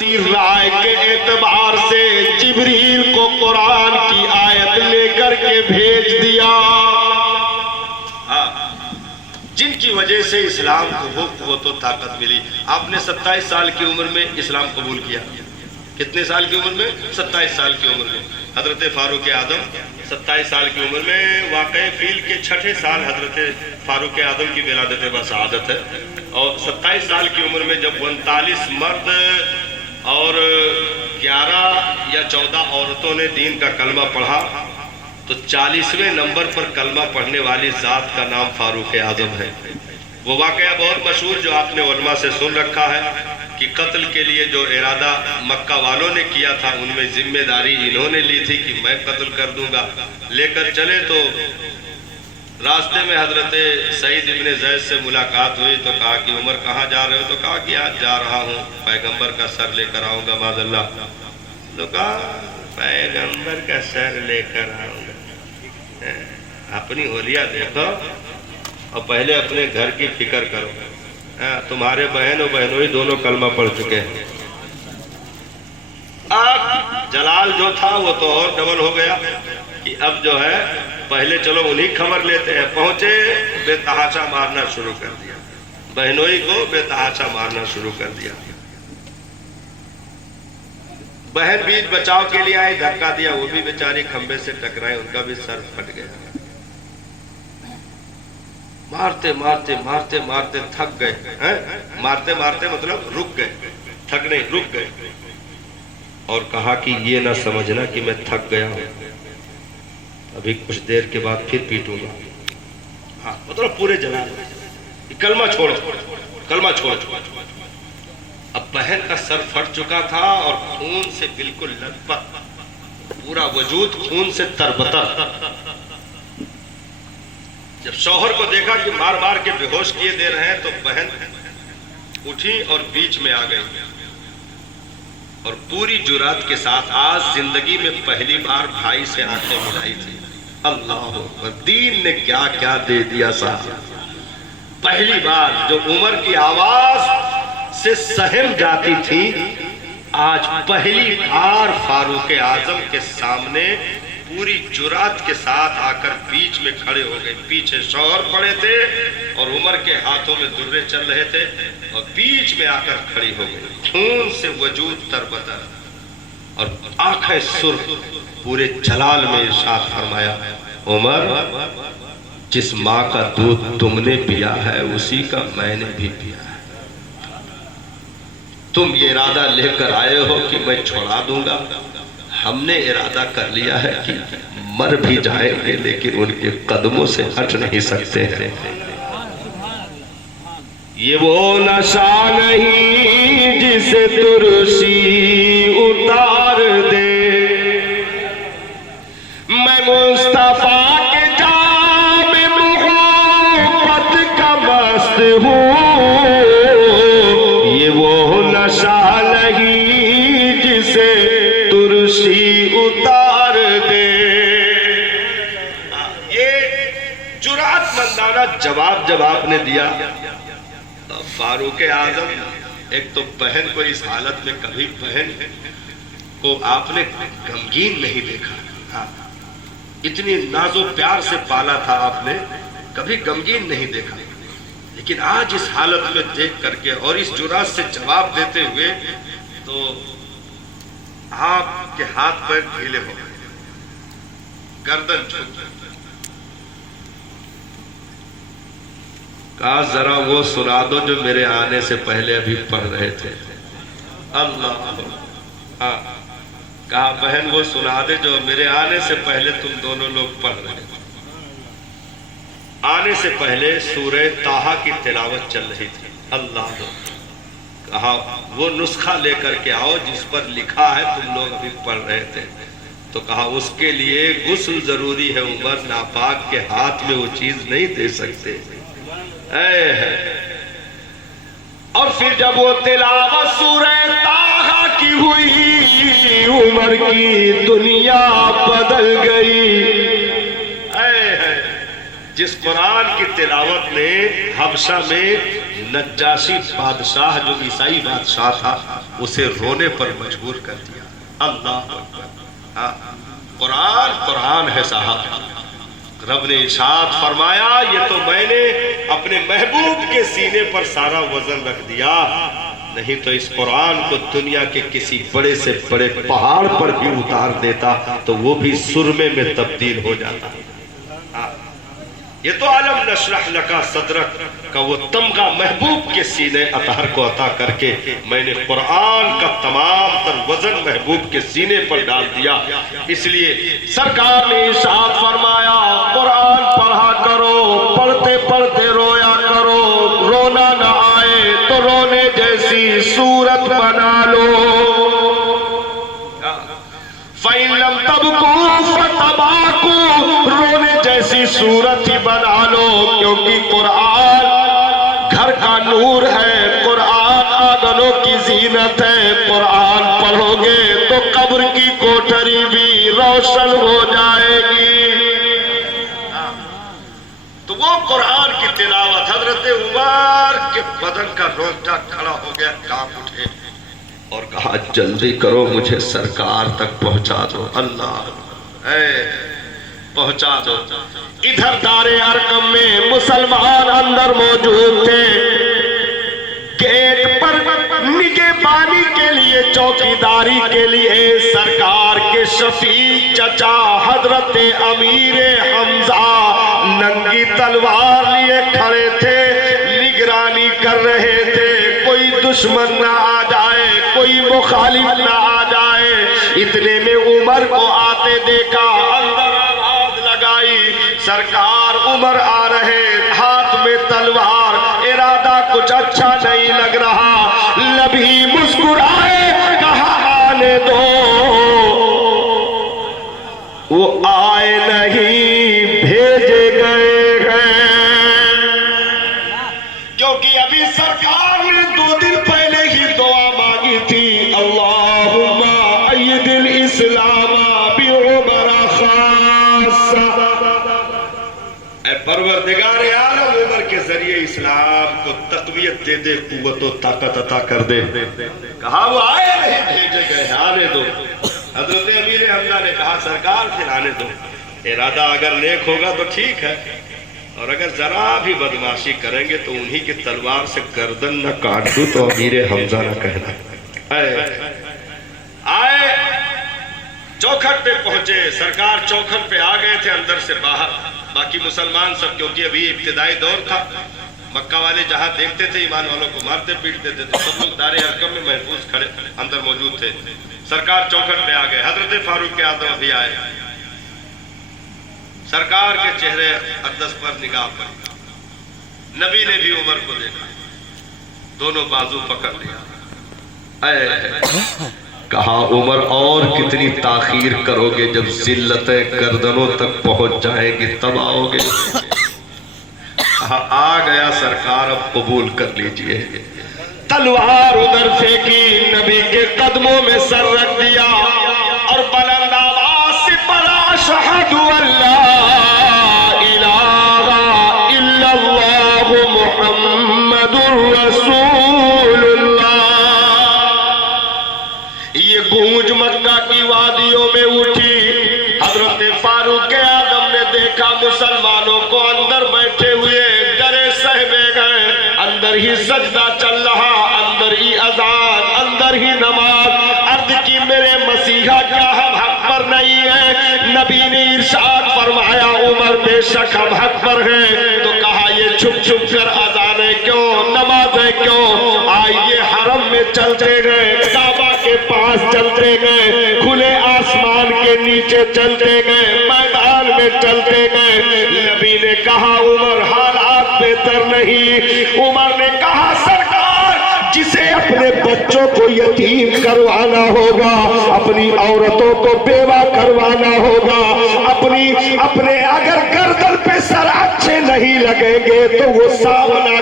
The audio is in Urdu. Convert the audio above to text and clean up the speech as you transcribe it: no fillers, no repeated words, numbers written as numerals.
اسی رائے کے اعتبار سے جبریل کو قرآن کی آیت لے کر کے بھیج دیا، جن کی وجہ سے اسلام کو وہ قوت و طاقت ملی۔ آپ نے 27 سال کی عمر میں اسلام قبول کیا۔ کتنے سال کی عمر میں؟ 27 سال کی عمر میں۔ حضرت فاروق اعظم 27 سال کی عمر میں، واقع فیل کے 6 سال حضرت فاروق اعظم کی ولادت بسعادت ہے، اور 27 سال کی عمر میں جب 39 مرد اور 11 یا 14 عورتوں نے دین کا کلمہ پڑھا، تو 40ویں نمبر پر کلمہ پڑھنے والی ذات کا نام فاروق اعظم ہے۔ وہ واقعہ بہت مشہور جو آپ نے علماء سے سن رکھا ہے کہ قتل کے لیے جو ارادہ مکہ والوں نے کیا تھا، ان میں ذمہ داری انہوں نے لی تھی کہ میں قتل کر دوں گا۔ لے کر چلے تو راستے میں حضرت سعید ابن زید سے ملاقات ہوئی، تو کہا کہ عمر کہاں جا رہے ہو؟ تو کہا کہ آج جا رہا ہوں، پیغمبر کا سر لے کر آؤں گا معاذ اللہ۔ تو کہا پیغمبر کا سر لے کر آؤں گا؟ اپنی حلیہ دیکھو اور پہلے اپنے گھر کی فکر کرو۔ تمہارے بہن و بہنوئی دونوں کلمہ پڑھ چکے ہیں۔ اب جلال جو تھا وہ تو اور ڈبل ہو گیا کہ اب جو ہے پہلے چلو انہی خبر لیتے ہیں۔ پہنچے، بے تحاشا مارنا شروع کر دیا، بہنوئی کو بے تحاشا مارنا شروع کر دیا۔ بہن بیچ بچاؤ کے لیے آئی، دھکا دیا، وہ بھی بیچاری کھمبے سے ٹکرائی، ان کا بھی سر پھٹ گیا۔ مارتے مارتے مارتے مارتے تھک گئے، مارتے مارتے مطلب رک گئے، تھک نہیں رک گئے، اور کہا کہ یہ نہ سمجھنا کہ میں تھک گیا ہوں، ابھی کچھ دیر کے بعد پھر پیٹوں گا۔ مطلب پورے جلال کلمہ چھوڑو، کلمہ چھوڑو۔ اب بہن کا سر پھٹ چکا تھا اور خون سے بالکل لت پت، پورا وجود خون سے تربتر۔ جب شوہر کو دیکھا کہ مار مار کے بے ہوش کیے دے رہے ہیں، تو بہن اٹھی اور بیچ میں آ گئی، اور پوری جرات کے ساتھ آج زندگی میں پہلی بار بھائی سے آنکھیں ملائی تھی۔ اللہ اکبر، دین نے کیا کیا دے دیا صاحب۔ پہلی بار جو عمر کی آواز سے سہم جاتی تھی، آج پہلی بار فاروق اعظم کے سامنے پوری جرات کے ساتھ آ کر بیچ میں کھڑے ہو گئے۔ پیچھے شوہر پڑے تھے اور عمر کے ہاتھوں میں درے چل رہے تھے، اور بیچ میں آ کر کھڑی ہو گئی، خون سے وجود تربتر اور آنکھیں سرخ، پورے جلال میں ارشاد فرمایا، عمر جس ماں کا دودھ تم نے پیا ہے اسی کا میں نے بھی پیا ہے۔ تم یہ ارادہ لے کر آئے ہو کہ میں چھوڑا دوں گا، ہم نے ارادہ کر لیا ہے کہ مر بھی جائیں گے لیکن ان کے قدموں سے ہٹ نہیں سکتے ہیں۔ یہ وہ نشہ نہیں جسے ترسی اتار دے، میں مصطفیٰ کے جام محبت کا مست ہوں۔ یہ وہ نشہ نہیں جسے ترسی اتار دے۔ یہ جرات مندانہ جواب جب آپ نے دیا، فاروق اعظم ایک تو بہن کو اس حالت میں، کبھی بہن کو آپ نے غمگین نہیں دیکھا، اتنی ناز و پیار سے پالا تھا آپ نے، کبھی غمگین نہیں دیکھا، لیکن آج اس حالت میں دیکھ کر کے اور اس جرات سے جواب دیتے ہوئے تو آپ کے ہاتھ پیر ڈھیلے ہو گئے، گردن جھک گئی۔ کہا ذرا وہ سنا دو جو میرے آنے سے پہلے ابھی پڑھ رہے تھے۔ اللہ، کہا بہن وہ سنا دے جو میرے آنے سے پہلے تم دونوں لوگ پڑھ رہے تھے۔ آنے سے پہلے سورہ طٰہٰ کی تلاوت چل رہی تھی۔ اللہ، کہا وہ نسخہ لے کر کے آؤ جس پر لکھا ہے تم لوگ ابھی پڑھ رہے تھے۔ تو کہا اس کے لیے غسل ضروری ہے عمر، ناپاک کے ہاتھ میں وہ چیز نہیں دے سکتے۔ اور پھر جب وہ تلاوت سورہ طٰہٰ کی ہوئی، عمر کی دنیا بدل گئی۔ جس قرآن کی تلاوت نے حبشہ میں نجاشی بادشاہ جو عیسائی بادشاہ تھا اسے رونے پر مجبور کر دیا. اللہ اکبر. قرآن ہے صاحب. رب نے ارشاد فرمایا یہ تو میں نے اپنے محبوب کے سینے پر سارا وزن رکھ دیا، نہیں تو اس قرآن کو دنیا کے کسی بڑے سے بڑے پہاڑ پر بھی اتار دیتا تو وہ بھی سرمے میں تبدیل ہو جاتا. یہ تو عالم نشرح لکا صدرک کا وہ تمغہ محبوب کے سینے اطہر کو عطا کر کے میں نے قرآن کا تمام تر وزن محبوب کے سینے پر ڈال دیا. اس لیے سرکار نے ارشاد فرمایا قرآن پڑھا کرو، پڑھتے پڑھتے رویا کرو، رونا نہ آئے تو رونے جیسی صورت بنا لو. فَإِن لَمْ تَبْكُوا فَتَبَاكُوا، رونے جیسی صورت ہی بنا لو، کیونکہ قرآن گھر کا نور ہے، قرآن آنگنوں کی زینت ہے. قرآن پڑھو گے تو قبر کی کوٹھری بھی روشن ہو جائے گی. تو وہ قرآن کی تلاوت حضرت عمر کے بدن کا رونگٹا کھڑا ہو گیا، کانپ اٹھے اور کہا جلدی کرو مجھے سرکار تک پہنچا دو. اللہ پہنچا دو. ادھر دار ارقم میں مسلمان اندر موجود تھے، گیٹ پر نگہبانی کے لیے، چوکیداری کے لیے سرکار کے شفیع چچا حضرت امیر حمزہ ننگی تلوار لیے کھڑے تھے، نگرانی کر رہے تھے کوئی دشمن نہ آ جائے، کوئی مخالف نہ آ جائے. اتنے میں عمر کو آتے دیکھا، اندر آواز لگائی سرکار عمر آ رہے، ہاتھ میں تلوار، ارادہ کچھ اچھا نہیں لگ رہا. نبی مسکرائے کہا آنے دو. وہ آئے نہیں بھیجے گئے ہیں، کیونکہ ابھی سرکار نے 2 دن پہلے ہی دعا مانگی تھی اللہم اید الاسلام بعمر خاصہ. اے پروردگار عالم عمر کے ذریعے اسلام کو تقویت دے دے، قوت و طاقت عطا کر دے. کہا وہ آئے نہیں بھیجے گئے، آنے دو. حضرت امیر حمزہ نے کہا سرکار پھر آنے دو، ارادہ اگر نیک ہوگا تو ٹھیک ہے، اور اگر ذرا بھی بدماشی کریں گے تو انہی کی تلوار سے گردن نہ کاٹ دوں تو امیر حمزہ نہ کہنا. آئے چوکھٹ پہ پہنچے، سرکار چوکھٹ پہ آ گئے تھے اندر سے باہر. باقی مسلمان سب، کیونکہ ابھی ابتدائی دور تھا، مکہ والے جہاں دیکھتے تھے ایمان والوں کو مارتے پیٹتے تھے، تو سب لوگ دار ارقم میں محفوظ کھڑے اندر موجود تھے. سرکار چوکھٹ پہ آ گئے، حضرت فاروق اعظم بھی آئے. سرکار کے چہرے اقدس پر نگاہ پڑی، نبی نے بھی عمر کو دیکھا، دونوں بازو پکڑ لیا. کہا عمر اور کتنی تاخیر کرو گے، جب ذلتیں گردنوں تک پہنچ جائیں گی تب آؤ گے. آ گیا سرکار، اب قبول کر لیجئے. تلوار ادھر پھینکی، نبی کے قدموں میں سر رکھ دیا اور بلند آواز سے پڑھا اشہد ان لا الہ الا اللہ محمد رسول اللہ. یہ گونج مکہ کی وادیوں میں اٹھی. حضرت فاروق اعظم نے دیکھا مسلمانوں کو اندر بیٹھے ہوئے ڈرے سہمے گئے، اندر ہی سجدہ چل رہا، اندر ہی اذان، اندر ہی نماز. عرض کی میرے مسیحا کیا ہم حق پر نہیں ہیں؟ نبی نے ارشاد فرمایا عمر بے شک ہم حق پر ہیں. تو کہا یہ چھپ چھپ کر اذانیں کیوں، نمازیں کیوں؟ آئیے حرم میں چلتے گئے، کعبہ کے پاس چلتے گئے، کھلے آسمان کے نیچے چلتے گئے، میدان میں چلتے گئے. نبی نے کہا عمر حالات بہتر نہیں. عمر نے کہا سرکار جسے اپنے بچوں کو یتیم کروانا ہوگا، اپنی عورتوں کو بیوہ کروانا ہوگا، اپنے اگر گردن پہ سر اچھے نہیں لگیں گے تو وہ سامنا